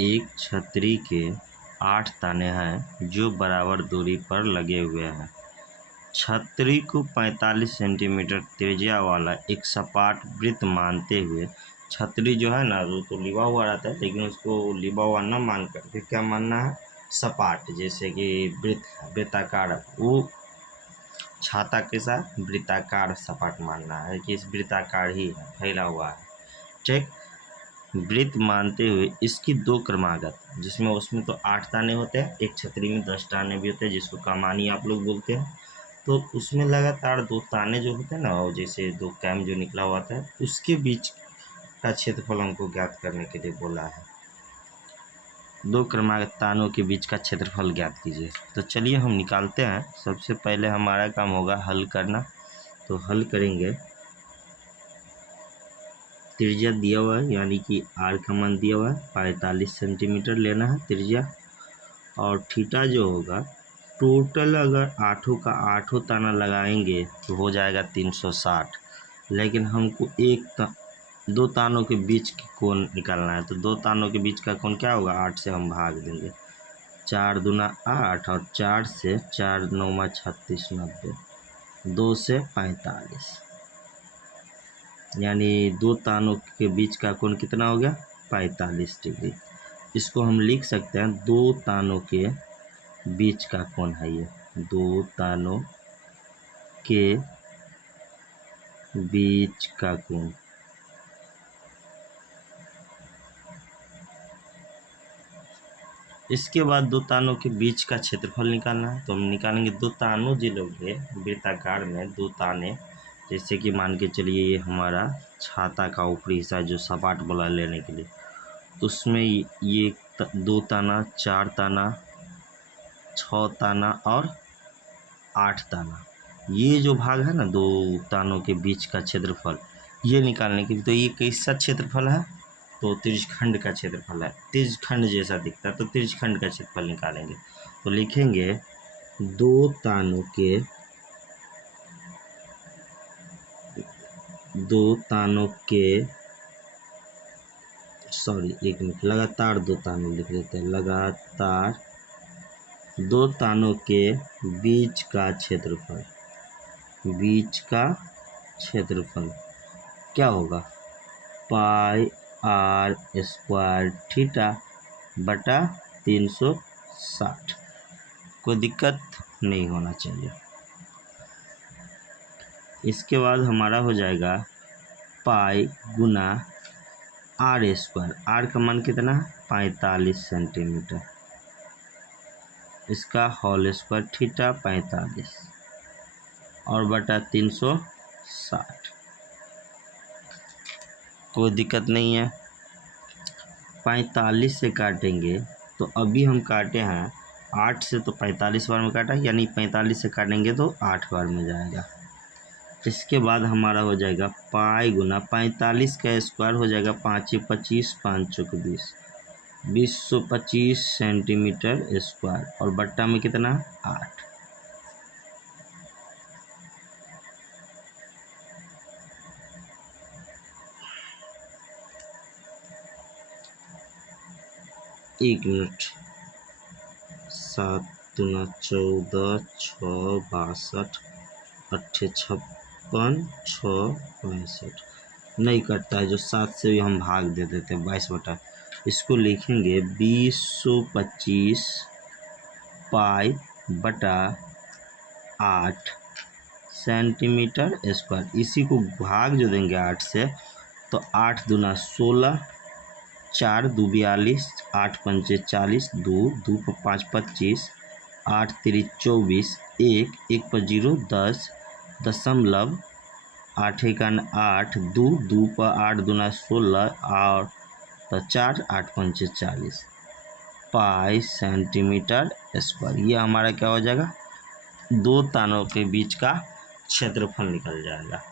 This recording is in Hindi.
एक छतरी के 8 ताने हैं जो बराबर दूरी पर लगे हुए हैं। छतरी को 45 सेंटीमीटर त्रिज्या वाला एक सपाट वृत्त मानते हुए, छतरी जो है ना वो तो लिबा हुआ रहता है, लेकिन उसको लिबा हुआ न मान करके क्या मानना है, सपाट, जैसे कि वृत्ताकार, वो छाता के साथ वृत्ताकार सपाट मानना है कि इस वृत्ताकार ही है, फैला हुआ है। ठीक, वृत्त मानते हुए इसकी 2 क्रमागत, जिसमें उसमें तो 8 ताने होते हैं, एक छतरी में 10 ताने भी होते हैं जिसको कमानी आप लोग बोलते हैं। तो उसमें लगातार 2 ताने जो होते हैं ना, और जैसे 2 कैम जो निकला हुआ था, उसके बीच का क्षेत्रफल हमको ज्ञात करने के लिए बोला है। 2 क्रमागत तानों के बीच का क्षेत्रफल ज्ञात कीजिए। तो चलिए हम निकालते हैं। सबसे पहले हमारा काम होगा हल करना। तो हल करेंगे, त्रिज्या दिया हुआ है यानी कि आर का मान दिया हुआ है 45 सेंटीमीटर लेना है त्रिज्या, और थीटा जो होगा टोटल अगर आठों का आठों ताना लगाएंगे तो हो जाएगा 360, लेकिन हमको दो तानों के बीच की कोण निकालना है। तो 2 तानों के बीच का कोण क्या होगा, 8 से हम भाग देंगे, 4 दूना 8 और 4 से 4 9 36 90, 2 से 45, यानी 2 तानों के बीच का कोण कितना हो गया, 45 डिग्री। इसको हम लिख सकते हैं 2 तानों के बीच का कोण है ये, 2 तानों के बीच का कोण। इसके बाद 2 तानों के बीच का क्षेत्रफल निकालना है। तो हम निकालेंगे 2 तानों जो लोग हैं वृत्ताकार में 2 ताने, जैसे कि मान के चलिए ये हमारा छाता का ऊपरी हिस्सा जो सपाट वाला लेने के लिए, तो उसमें ये 2 ताना, 4 ताना, 6 ताना और 8 ताना, ये जो भाग है ना 2 तानों के बीच का क्षेत्रफल, ये निकालने के लिए, तो ये कैसा क्षेत्रफल है, तो त्रिज्यखंड का क्षेत्रफल है, त्रिज्यखंड जैसा दिखता है, तो त्रिज्यखंड का क्षेत्रफल निकालेंगे। तो लिखेंगे 2 तानों के सॉरी एक मिनट, लगातार 2 तानों लिख देते हैं, लगातार 2 तानों के बीच का क्षेत्रफल, बीच का क्षेत्रफल क्या होगा, पाई आर स्क्वायर थीटा बटा 360। कोई दिक्कत नहीं होना चाहिए। इसके बाद हमारा हो जाएगा पाई गुना आर स्क्वायर, आर का मान कितना है 45 सेंटीमीटर, इसका होल स्क्वायर थीटा 45 और बटा 360। कोई दिक्कत नहीं है। 45 से काटेंगे तो अभी हम काटे हैं 8 से, तो 45 बार में काटा, यानी 45 से काटेंगे तो 8 बार में जाएगा। इसके बाद हमारा हो जाएगा पाई गुना 45 का स्क्वायर हो जाएगा 5 25 5 चौक 20, 225 सेंटीमीटर स्क्वायर और बट्टा में कितना 8। एक मिनट, 7 दूना 14 6 62 8 56 6 65, नहीं कटता है, जो 7 से भी हम भाग दे देते हैं 22 बटा, इसको लिखेंगे 225 पाई बटा 8 सेंटीमीटर स्क्वायर। इसी को भाग जो देंगे 8 से, तो 8 दूना 16, 4 दू 42, 8 पंचे 40, 2 5 25, 8 3 24, 1 पर 0 10, दशमलव 8 1 8, 2 पर 8 दूना 16 और तो 4 8 पंचे 40 पाई सेंटीमीटर स्क्वायर। ये हमारा क्या हो जाएगा, 2 तानों के बीच का क्षेत्रफल निकल जाएगा।